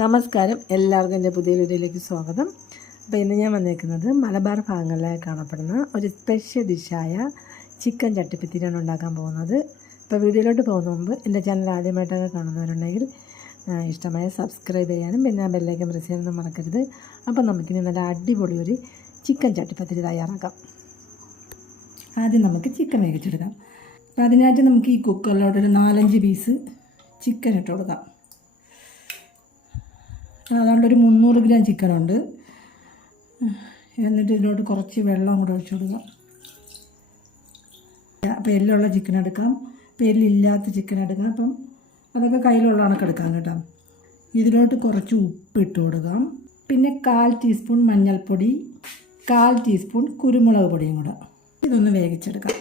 നമസ്കാരം. എല്ലാവർക്കും എന്റെ പുതിയ വീഡിയോയിലേക്ക് സ്വാഗതം. അപ്പോൾ ഇന്ന് ഞാൻ വന്നേക്കുന്നത് മലബാർ ഭാഗങ്ങളിലായി കാണപ്പെടുന്ന ഒരു സ്പെഷ്യൽ ഡിഷായ ചിക്കൻ ചട്ടിപ്പത്തിരിയാണ് ഉണ്ടാക്കാൻ പോകുന്നത്. ഇപ്പോൾ വീഡിയോയിലോട്ട് പോകുന്ന മുമ്പ് എന്റെ ചാനൽ ആദ്യമായിട്ടൊക്കെ കാണുന്നവരുണ്ടെങ്കിൽ ഇഷ്ടമായ സബ്സ്ക്രൈബ് ചെയ്യാനും പിന്നെ ആ ബെല്ലൈക്കൻ പ്രസ് ചെയ്യാനൊന്നും മറക്കരുത്. അപ്പോൾ നമുക്കിനി നല്ല അടിപൊളി ഒരു ചിക്കൻ ചട്ടിപ്പത്തിരി തയ്യാറാക്കാം. ആദ്യം നമുക്ക് ചിക്കൻ വേവിച്ചെടുക്കാം. അപ്പോൾ അതിനായിട്ട് നമുക്ക് ഈ കുക്കറിലോട്ടൊരു നാലഞ്ച് പീസ് ചിക്കൻ ഇട്ട് കൊടുക്കാം. അതുകൊണ്ട് ഒരു മുന്നൂറ് ഗ്രാം ചിക്കനുണ്ട്. എന്നിട്ട് ഇതിലോട്ട് കുറച്ച് വെള്ളം കൂടെ ഒഴിച്ചു കൊടുക്കാം. അപ്പോൾ എല്ലുള്ള ചിക്കൻ എടുക്കാം. അപ്പോൾ എല്ലില്ലാത്ത ചിക്കൻ എടുക്കാം. അപ്പം അതൊക്കെ കയ്യിലുള്ള കണക്ക് എടുക്കാം കേട്ടോ. ഇതിലോട്ട് കുറച്ച് ഉപ്പ് ഇട്ട് കൊടുക്കാം. പിന്നെ കാൽ ടീസ്പൂൺ മഞ്ഞൾപ്പൊടി കാൽ ടീസ്പൂൺ കുരുമുളക് പൊടിയും കൂടെ. ഇതൊന്ന് വേവിച്ചെടുക്കാം.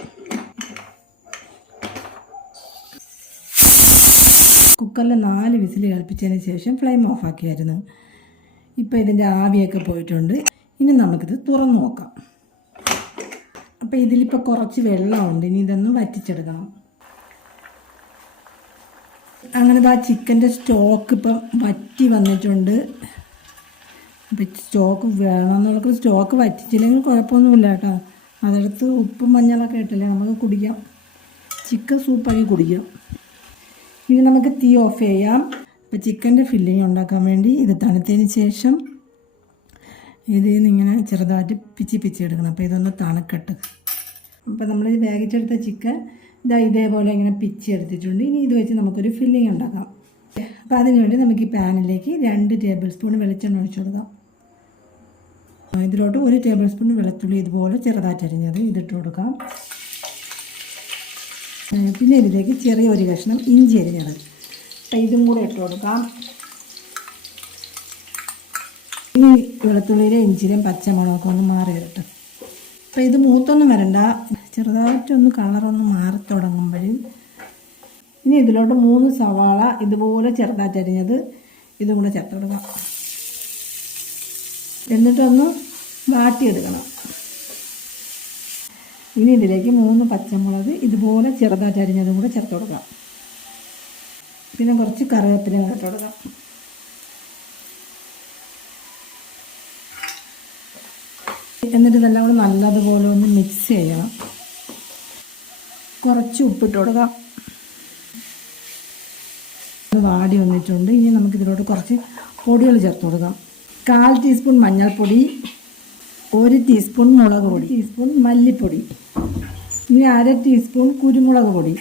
കുക്കറിൽ നാല് വിസിൽ കളിപ്പിച്ചതിന് ശേഷം ഫ്ലെയിം ഓഫാക്കിയായിരുന്നു ഇപ്പോൾ ഇതിന്റെ ആവിയൊക്കെ പോയിട്ടുണ്ട്. ഇനി നമുക്കിത് തുറന്നു നോക്കാം. അപ്പോൾ ഇതിലിപ്പോൾ കുറച്ച് വെള്ളമുണ്ട്. ഇനി ഇതൊന്ന് വറ്റിച്ചെടുക്കണം അങ്ങനെ ആ ചിക്കന്റെ സ്റ്റോക്ക് ഇപ്പം വറ്റി വന്നിട്ടുണ്ട്. അപ്പം സ്റ്റോക്ക് വേണമെന്നുള്ള സ്റ്റോക്ക് വറ്റിച്ചില്ലെങ്കിൽ കുഴപ്പമൊന്നുമില്ല കേട്ടോ. അതെടുത്ത് ഉപ്പും മഞ്ഞളൊക്കെ ഇട്ടില്ലേ നമുക്ക് കുടിക്കാം. ചിക്കൻ സൂപ്പാക്കി കുടിക്കാം. ഇനി നമുക്ക് തീ ഓഫ് ചെയ്യാം. അപ്പോൾ ചിക്കന്റെ ഫില്ലിംഗ് ഉണ്ടാക്കാൻ വേണ്ടി ഇത് തണുത്തതിന് ശേഷം ഇതിൽ നിന്ന് ഇങ്ങനെ ചെറുതായിട്ട് പിച്ചി പിച്ചി എടുക്കണം. അപ്പോൾ ഇതൊന്ന് തണുക്കട്ട്. അപ്പോൾ നമ്മൾ ഈ വേവിച്ചെടുത്ത ചിക്കൻ ഇതാ ഇതേപോലെ ഇങ്ങനെ പിച്ചി എടുത്തിട്ടുണ്ട്. ഇനി ഇത് വെച്ച് നമുക്കൊരു ഫില്ലിംഗ് ഉണ്ടാക്കാം. അപ്പോൾ അതിനുവേണ്ടി നമുക്ക് ഈ പാനിലേക്ക് രണ്ട് ടേബിൾ സ്പൂൺ വെളിച്ചെണ്ണ ഒഴിച്ചു കൊടുക്കാം. ഇതിലോട്ട് ഒരു ടേബിൾ സ്പൂൺ വെളുത്തുള്ളി ഇതുപോലെ ചെറുതായിട്ട് അരിഞ്ഞത് ഇതിട്ട് കൊടുക്കാം. പിന്നെ ഇതിലേക്ക് ചെറിയ ഒരു കഷ്ണം ഇഞ്ചി അരിഞ്ഞത് ഇതും കൂടെ ഇട്ട് കൊടുക്കാം. ഇനി വെളുത്തുള്ളിയിലെ ഇഞ്ചിയിലും പച്ചമുളകൊക്കെ ഒന്ന് മാറി വരട്ടെ. അപ്പം ഇത് മൂത്തൊന്നും വരണ്ട. ചെറുതായിട്ടൊന്ന് കളറൊന്ന് മാറി തുടങ്ങുമ്പോൾ ഇനി ഇതിലോട്ട് മൂന്ന് സവാള ഇതുപോലെ ചെറുതായിട്ട് അരിഞ്ഞത് ഇതും കൂടെ ചേർത്തെടുക്കാം. എന്നിട്ടൊന്ന് വാട്ടിയെടുക്കണം. ഇനി ഇതിലേക്ക് മൂന്ന് പച്ചമുളക് ഇതുപോലെ ചെറുതായിട്ട് അരിഞ്ഞതും കൂടെ ചേർത്ത് കൊടുക്കാം. പിന്നെ കുറച്ച് കറിവേപ്പില ചേർത്ത് കൊടുക്കാം. എന്നിട്ട് ഇതെല്ലാം കൂടെ നല്ലതുപോലെ ഒന്ന് മിക്സ് ചെയ്യണം. കുറച്ച് ഉപ്പിട്ട് കൊടുക്കാം. വാടി വന്നിട്ടുണ്ട്. ഇനി നമുക്കിതിലോട്ട് കുറച്ച് പൊടികൾ ചേർത്ത് കൊടുക്കാം. കാൽ ടീസ്പൂൺ മഞ്ഞൾപ്പൊടി ഒരു ടീസ്പൂൺ മുളക് പൊടി. ടീസ്പൂൺ മല്ലിപ്പൊടി. ഇനി അര ടീസ്പൂൺ കുരുമുളക് പൊടി.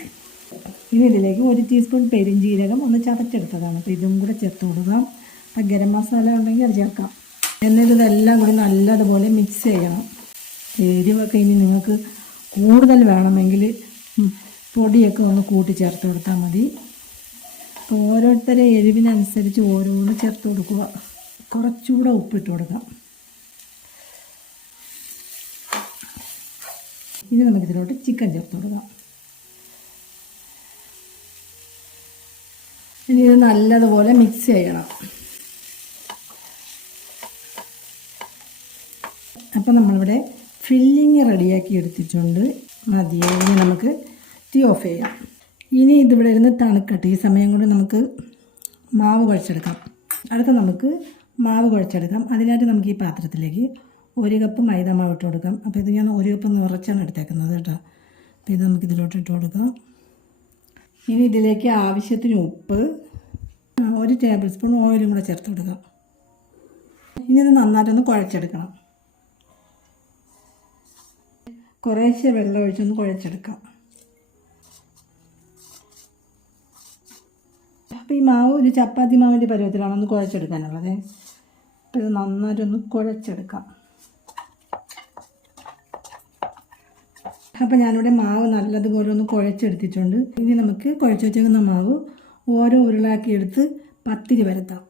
ഇനി ഇതിലേക്ക് ഒരു ടീസ്പൂൺ പെരിഞ്ജീരകം ഒന്ന് ചതച്ചെടുത്തതാണ്. അപ്പോൾ ഇതും കൂടെ ചേർത്ത് കൊടുക്കാം. അപ്പം ഗരം മസാല ഉണ്ടെങ്കിൽ അത് ചേർക്കാം. എന്നിട്ട് ഇതെല്ലാം കൂടി നല്ലതുപോലെ മിക്സ് ചെയ്യണം. എരിവൊക്കെ ഇനി നിങ്ങൾക്ക് കൂടുതൽ വേണമെങ്കിൽ പൊടിയൊക്കെ ഒന്ന് കൂട്ടി ചേർത്ത് കൊടുത്താൽ മതി. അപ്പോൾ ഓരോരുത്തരെ എരിവിനനുസരിച്ച് ഓരോന്ന് ചേർത്ത് കൊടുക്കുക. കുറച്ചുകൂടെ ഉപ്പിട്ട് കൊടുക്കാം. ഇനി നമുക്ക് നമുക്കിതിലോട്ട് ചിക്കൻ ചേർത്ത് കൊടുക്കാം. ഇനി ഇത് നല്ലതുപോലെ മിക്സ് ചെയ്യണം. അപ്പം നമ്മളിവിടെ ഫില്ലിങ് റെഡിയാക്കി എടുത്തിട്ടുണ്ട്. മതിയായി ഇനി നമുക്ക് തീ ഓഫ് ചെയ്യാം. ഇനി ഇതിവിടെ ഇരുന്ന് തണുക്കട്ടെ. ഈ സമയം കൊണ്ട് നമുക്ക് മാവ് കുഴച്ചെടുക്കാം. അടുത്ത നമുക്ക് മാവ് കുഴച്ചെടുക്കാം. അതിനായിട്ട് നമുക്ക് ഈ പാത്രത്തിലേക്ക് ഒരു കപ്പ് മൈദ മാവ് ഇട്ട് കൊടുക്കാം. അപ്പോൾ ഇത് ഞാൻ ഒരു കപ്പ് നിറച്ചാണ് എടുത്തേക്കുന്നത് കേട്ടോ. അപ്പോൾ ഇത് നമുക്ക് ഇതിലോട്ട് ഇട്ട് കൊടുക്കാം. ഇനി ഇതിലേക്ക് ആവശ്യത്തിന് ഉപ്പ് ഒരു ടേബിൾ സ്പൂൺ ഓയിലും കൂടെ ചേർത്ത് കൊടുക്കാം. ഇനി ഇത് നന്നായിട്ടൊന്ന് കുഴച്ചെടുക്കണം. കുറേശ്ശെ വെള്ളം ഒഴിച്ചൊന്ന് കുഴച്ചെടുക്കാം. അപ്പോൾ ഈ മാവ് ഒരു ചപ്പാത്തി മാവിന്റെ പരുവത്തിലാണ് ഒന്ന് കുഴച്ചെടുക്കാനുള്ളത്? അപ്പോൾ ഇത് നന്നായിട്ടൊന്ന് കുഴച്ചെടുക്കാം. അപ്പോൾ ഞാനിവിടെ മാവ് നല്ലതുപോലെ ഒന്ന് കുഴച്ചെടുത്തിട്ടുണ്ട്. ഇനി നമുക്ക് കുഴച്ച് വെച്ചേക്കുന്ന മാവ് ഓരോ ഉരുളാക്കി എടുത്ത് പത്തിരി വരുത്താം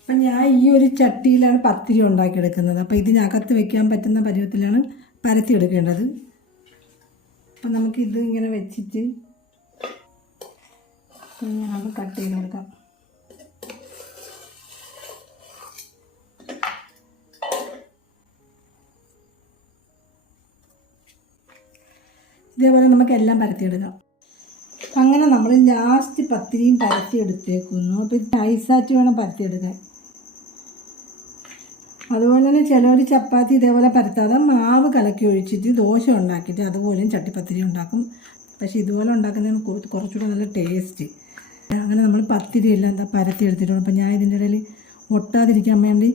അപ്പം ഞാൻ ഈ ഒരു ചട്ടിയിലാണ് പത്തിരി ഉണ്ടാക്കിയെടുക്കുന്നത്. അപ്പോൾ ഇതിനകത്ത് വെക്കാൻ പറ്റുന്ന പരുവത്തിലാണ് പരത്തി എടുക്കേണ്ടത്. അപ്പം നമുക്കിത് ഇങ്ങനെ വെച്ചിട്ട് ഇതേപോലെ നമുക്ക് കട്ട് ചെയ്തെടുക്കാം ഇതേപോലെ നമുക്ക് എല്ലാം പരത്തിയെടുക്കാം അങ്ങനെ നമ്മൾ ലാസ്റ്റ് പത്തിരിയും പരത്തിയെടുത്തേക്കുന്നു. അപ്പോൾ ഇത് ഐസാറ്റ് വേണം പരത്തിയെടുക്കാൻ. അതുപോലെ തന്നെ ചിലവർ ചപ്പാത്തി ഇതേപോലെ പരത്താതെ മാവ് കലക്കി ഒഴിച്ചിട്ട് ദോശ ഉണ്ടാക്കിയിട്ട് അതുപോലെയും ചട്ടിപ്പത്തിരി ഉണ്ടാക്കും. പക്ഷേ ഇതുപോലെ ഉണ്ടാക്കുന്നതിന് കുറച്ചുകൂടെ നല്ല ടേസ്റ്റ് അങ്ങനെ നമ്മൾ പത്തിരി എല്ലാം എന്താ പരത്തി എടുത്തിട്ടുണ്ട്. അപ്പം ഞാൻ ഇതിന്റെ ഇടയിൽ ഒട്ടാതിരിക്കാൻ വേണ്ടി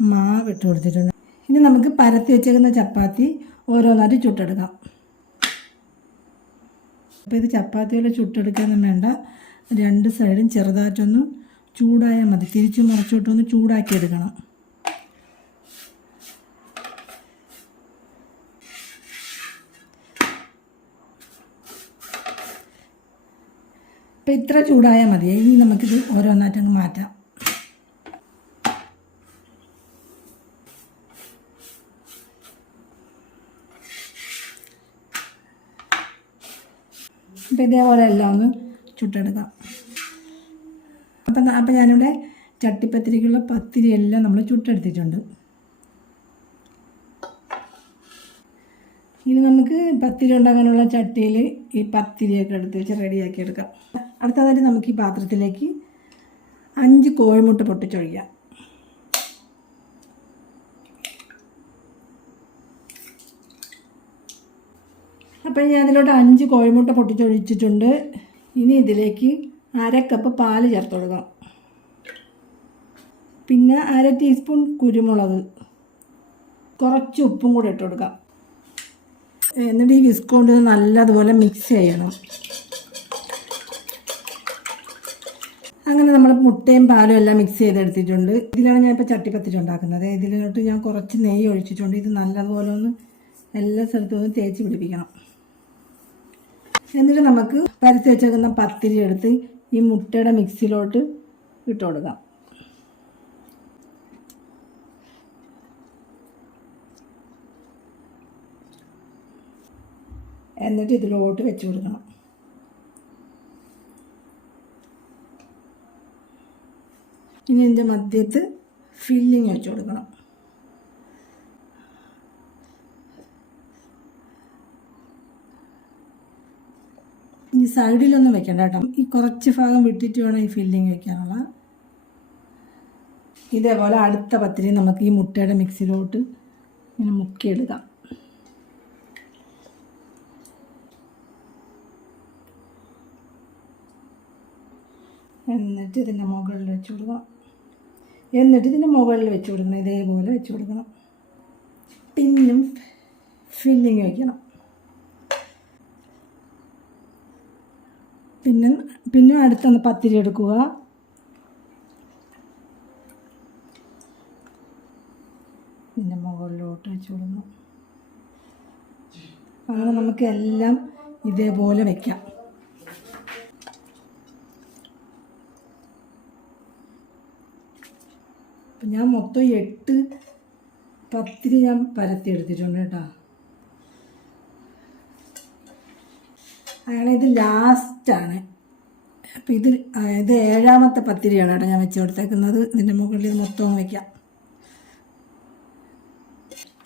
മാവ് ഇട്ട് കൊടുത്തിട്ടുണ്ട്. ഇനി നമുക്ക് പരത്തി വെച്ചേക്കുന്ന ചപ്പാത്തി ഓരോന്നായിട്ട് ചുട്ടെടുക്കാം. അപ്പോൾ ഇത് ചപ്പാത്തിയിൽ ചുട്ടെടുക്കാനും വേണ്ട. രണ്ട് സൈഡും ചെറുതായിട്ടൊന്ന് ചൂടായാൽ മതി. തിരിച്ചു മറിച്ചോട്ടൊന്ന് ചൂടാക്കി എടുക്കണം. അപ്പം ഇത്ര ചൂടായാൽ മതി. ഇനി നമുക്കിത് ഓരോന്നായിട്ടങ്ങ് മാറ്റാം. അപ്പം ഇതേപോലെ എല്ലാം ഒന്ന് ചുട്ടെടുക്കാം. അപ്പം അപ്പം ഞാനിവിടെ ചട്ടിപ്പത്തിരിക്കുള്ള പത്തിരി എല്ലാം നമ്മൾ ചുട്ടെടുത്തിട്ടുണ്ട്. ഇനി നമുക്ക് പത്തിരി ഉണ്ടാക്കാനുള്ള ചട്ടിയിൽ ഈ പത്തിരിയൊക്കെ എടുത്ത് വെച്ച് റെഡിയാക്കി എടുക്കാം. അടുത്തതായിട്ട് നമുക്ക് ഈ പാത്രത്തിലേക്ക് അഞ്ച് കോഴിമുട്ട പൊട്ടിച്ചൊഴിക്കാം. അപ്പോൾ ഞാൻ അതിലോട്ട് അഞ്ച് കോഴിമുട്ട പൊട്ടിച്ചൊഴിച്ചിട്ടുണ്ട്. ഇനി ഇതിലേക്ക് അര കപ്പ് പാൽ ചേർത്ത് കൊടുക്കാം. പിന്നെ അര ടീസ്പൂൺ കുരുമുളക്. കുറച്ച് ഉപ്പും കൂടെ ഇട്ട് കൊടുക്കാം. എന്നിട്ട് ഈ വിസ്കോണ്ട് നല്ലതുപോലെ മിക്സ് ചെയ്യണം. അങ്ങനെ നമ്മൾ മുട്ടയും പാലും എല്ലാം മിക്സ് ചെയ്തെടുത്തിട്ടുണ്ട്. ഇതിലാണ് ഞാൻ ഇപ്പോൾ ചട്ടിപ്പത്തിരി ഉണ്ടാക്കുന്നത്. ഇതിലോട്ട് ഞാൻ കുറച്ച് നെയ്യ് ഒഴിച്ചിട്ടുണ്ട്. ഇത് നല്ലതുപോലെ ഒന്ന് എല്ലാ സ്ഥലത്തും ഒന്ന് തേച്ച് പിടിപ്പിക്കണം. എന്നിട്ട് നമുക്ക് പരത്തി വെച്ചേക്കുന്ന പത്തിരി എടുത്ത് ഈ മുട്ടയുടെ മിക്സിയിലോട്ട് ഇട്ട് കൊടുക്കാം. എന്നിട്ട് ഇതിലോട്ട് വെച്ച് കൊടുക്കണം. ഇനി ഇതിന്റെ മധ്യത്ത് ഫില്ലിങ് വെച്ച് കൊടുക്കണം. ഈ സൈഡിലൊന്നും വെക്കണ്ട കേട്ടോ. ഈ കുറച്ച് ഭാഗം വിട്ടിട്ട് വേണം ഈ ഫില്ലിങ് വെക്കാനുള്ള. ഇതേപോലെ അടുത്ത പത്തിരി നമുക്ക് ഈ മുട്ടയുടെ മിക്സിയിലോട്ട് ഇങ്ങനെ മുക്കിയെടുക്കാം. എന്നിട്ട് ഇതിന്റെ മുകളിൽ വെച്ച് കൊടുക്കണം. എന്നിട്ട് ഇതിന്റെ മുകളിൽ വെച്ച് കൊടുക്കണം ഇതേപോലെ വെച്ച് കൊടുക്കണം. പിന്നും ഫില്ലിങ് വയ്ക്കണം പിന്നെ പിന്നെ അടുത്തൊന്ന് പത്തിരി എടുക്കുക. പിന്നെ മുകളിലോട്ട് വെച്ച് കൊടുക്കണം. അങ്ങനെ നമുക്ക് എല്ലാം ഇതേപോലെ വയ്ക്കാം അപ്പം ഞാൻ മൊത്തം എട്ട് പത്തിന് ഞാൻ പരത്തി എടുത്തിട്ടുണ്ട് കേട്ടോ. അങ്ങനെ ഇത് ലാസ്റ്റാണ് അപ്പം ഇത് ഇത് ഏഴാമത്തെ പത്തിരിയാണ് കേട്ടോ ഞാൻ വെച്ച് കൊടുത്തേക്കുന്നത്. ഇതിന്റെ മുകളിൽ മൊത്തം വയ്ക്കാം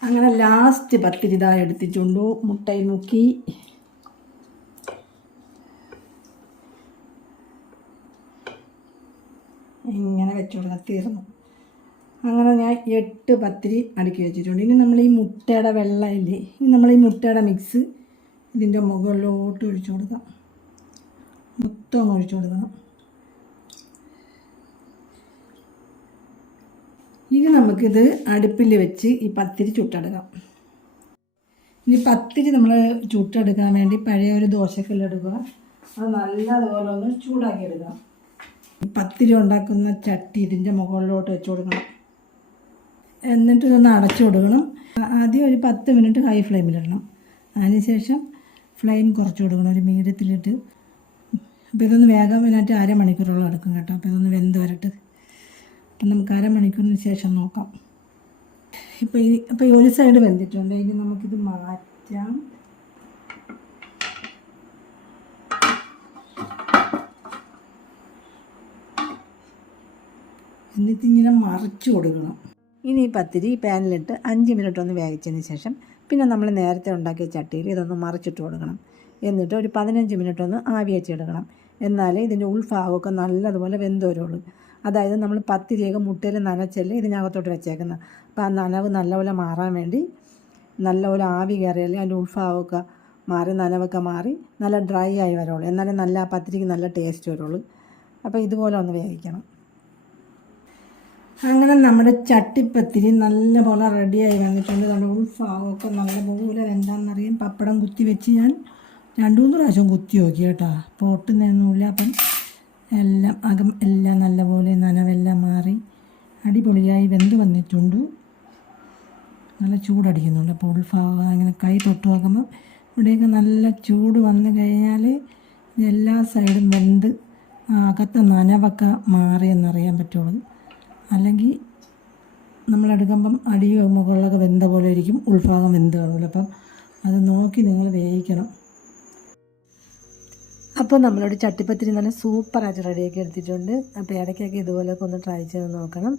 അങ്ങനെ ലാസ്റ്റ് പത്തിരി ഇതാ എടുത്തിട്ടുണ്ടു. മുട്ടയിൽ മുക്കി. ഇങ്ങനെ വെച്ചുകൊടുക്കാം തീർന്നു. അങ്ങനെ ഞാൻ എട്ട് പത്തിരി അടുക്കി വെച്ചിട്ടുണ്ട്. ഇനി നമ്മൾ ഈ മുട്ടയുടെ വെള്ളമില്ലേ ഇനി നമ്മൾ ഈ മുട്ടയുടെ മിക്സ് ഇതിന്റെ മുകളിലോട്ട് ഒഴിച്ചു കൊടുക്കാം. മൊത്തം ഒഴിച്ചു കൊടുക്കണം. ഇനി നമുക്കിത് അടുപ്പിൽ വെച്ച് ഈ പത്തിരി ചുട്ടെടുക്കാം. ഇനി പത്തിരി നമ്മൾ ചുട്ടെടുക്കാൻ വേണ്ടി പഴയ ഒരു ദോശക്കല്ല് എടുക്കുക. അത് നല്ലതുപോലെ ഒന്ന് ചൂടാക്കി എടുക്കാം. പത്തിരി ഉണ്ടാക്കുന്ന ചട്ടി ഇതിന്റെ മുകളിലോട്ട് വെച്ച് കൊടുക്കണം. എന്നിട്ട് ഇതൊന്ന് അടച്ചു കൊടുക്കണം. ആദ്യം ഒരു പത്ത് മിനിറ്റ് ഹൈ ഫ്ലെയിമിലിടണം അതിനുശേഷം ഫ്ലെയിം കുറച്ച് കൊടുക്കണം ഒരു മീഡിയത്തിലിട്ട്. അപ്പോൾ ഇതൊന്ന് വേഗം വന്നിട്ട് അരമണിക്കൂറോളം എടുക്കും കേട്ടോ. അപ്പോൾ ഇതൊന്ന് വെന്ത് വരട്ട്. അപ്പം നമുക്ക് അരമണിക്കൂറിന് ശേഷം നോക്കാം. ഇപ്പോൾ ഈ അപ്പോൾ ഈ ഒരു സൈഡ് വെന്തിട്ടുണ്ട്. ഇനി നമുക്കിത് മാറ്റാം. എന്നിട്ട് ഇങ്ങനെ മറിച്ച് കൊടുക്കണം. ഇനി പത്തിരി പാനിലിട്ട് അഞ്ച് മിനിറ്റ് ഒന്ന് വേവിച്ചതിന് ശേഷം പിന്നെ നമ്മൾ നേരത്തെ ഉണ്ടാക്കിയ ചട്ടിയിൽ ഇതൊന്ന് മറിച്ചിട്ട് കൊടുക്കണം. എന്നിട്ട് ഒരു പതിനഞ്ച് മിനിറ്റ് ഒന്ന് ആവി വെച്ചെടുക്കണം എന്നാലേ ഇതിന്റെ ഉൾഭാഗമൊക്കെ നല്ലതുപോലെ വെന്ത് വരുള്ളൂ. അതായത് നമ്മൾ പത്തിരിയൊക്കെ മുട്ടയിൽ നനച്ചല്ലേ ഇതിനകത്തോട്ട് വെച്ചേക്കുന്നത്. അപ്പോൾ ആ നനവ് നല്ലപോലെ മാറാൻ വേണ്ടി നല്ലപോലെ ആവി കയറിയാലേ അതിന്റെ ഉൾഭാഗമൊക്കെ മാറി നനവൊക്കെ മാറി നല്ല ഡ്രൈ ആയി വരുള്ളൂ. എന്നാലേ നല്ല പത്തിരിക്ക് നല്ല ടേസ്റ്റ് വരുള്ളൂ. അപ്പോൾ ഇതുപോലെ ഒന്ന് വേവിക്കണം. അങ്ങനെ നമ്മുടെ ചട്ടിപ്പത്തിരി നല്ലപോലെ റെഡിയായി വന്നിട്ടുണ്ട്. നമ്മുടെ ഉൾഭാഗമൊക്കെ നല്ലപോലെ എന്താണെന്നറിയാൻ പപ്പടം കുത്തി വെച്ച് ഞാൻ രണ്ടു മൂന്ന് പ്രാവശ്യം കുത്തി നോക്കി കേട്ടോ. പൊട്ടുന്നൊന്നുമില്ല. അപ്പം എല്ലാം അകം എല്ലാം നല്ലപോലെ നനവെല്ലാം മാറി അടിപൊളിയായി വെന്ത് വന്നിട്ടുണ്ട്. നല്ല ചൂടടിക്കുന്നുണ്ട്. അപ്പോൾ ഉൾഭാഗം അങ്ങനെ കൈ തൊട്ട് നോക്കുമ്പോൾ ഇവിടെയൊക്കെ നല്ല ചൂട് വന്നു കഴിഞ്ഞാൽ എല്ലാ സൈഡും വെന്ത് അകത്തെ നനവൊക്കെ മാറിയെന്നറിയാൻ പറ്റുള്ളൂ. അല്ലെങ്കിൽ നമ്മൾ നമ്മളെടുക്കുമ്പം അടിയോ മുകളിലൊക്കെ വെന്ത പോലെ ഇരിക്കും ഉൾഭാഗം വെന്ത് കാണില്ല അപ്പം അത് നോക്കി നിങ്ങൾ വേവിക്കണം. അപ്പോൾ നമ്മളോട് ചട്ടിപ്പത്തിരി നല്ല സൂപ്പറായിട്ട് റെഡിയാക്കി എടുത്തിട്ടുണ്ട്. അപ്പോൾ ഇടയ്ക്കൊക്കെ ഇതുപോലെയൊക്കെ ഒന്ന് ട്രൈ ചെയ്ത് നോക്കണം.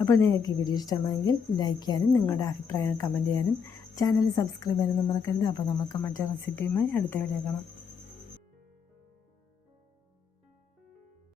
അപ്പോൾ നിങ്ങൾക്ക് ഈ വീഡിയോ ഇഷ്ടമായെങ്കിൽ ലൈക്ക് ചെയ്യാനും നിങ്ങളുടെ അഭിപ്രായങ്ങൾ കമന്റ് ചെയ്യാനും ചാനൽ സബ്സ്ക്രൈബ് ചെയ്യാനും മറക്കരുത്. അപ്പോൾ നമുക്ക് മറ്റേ റെസിപ്പിയുമായി അടുത്ത വീഡിയോ കാണാം.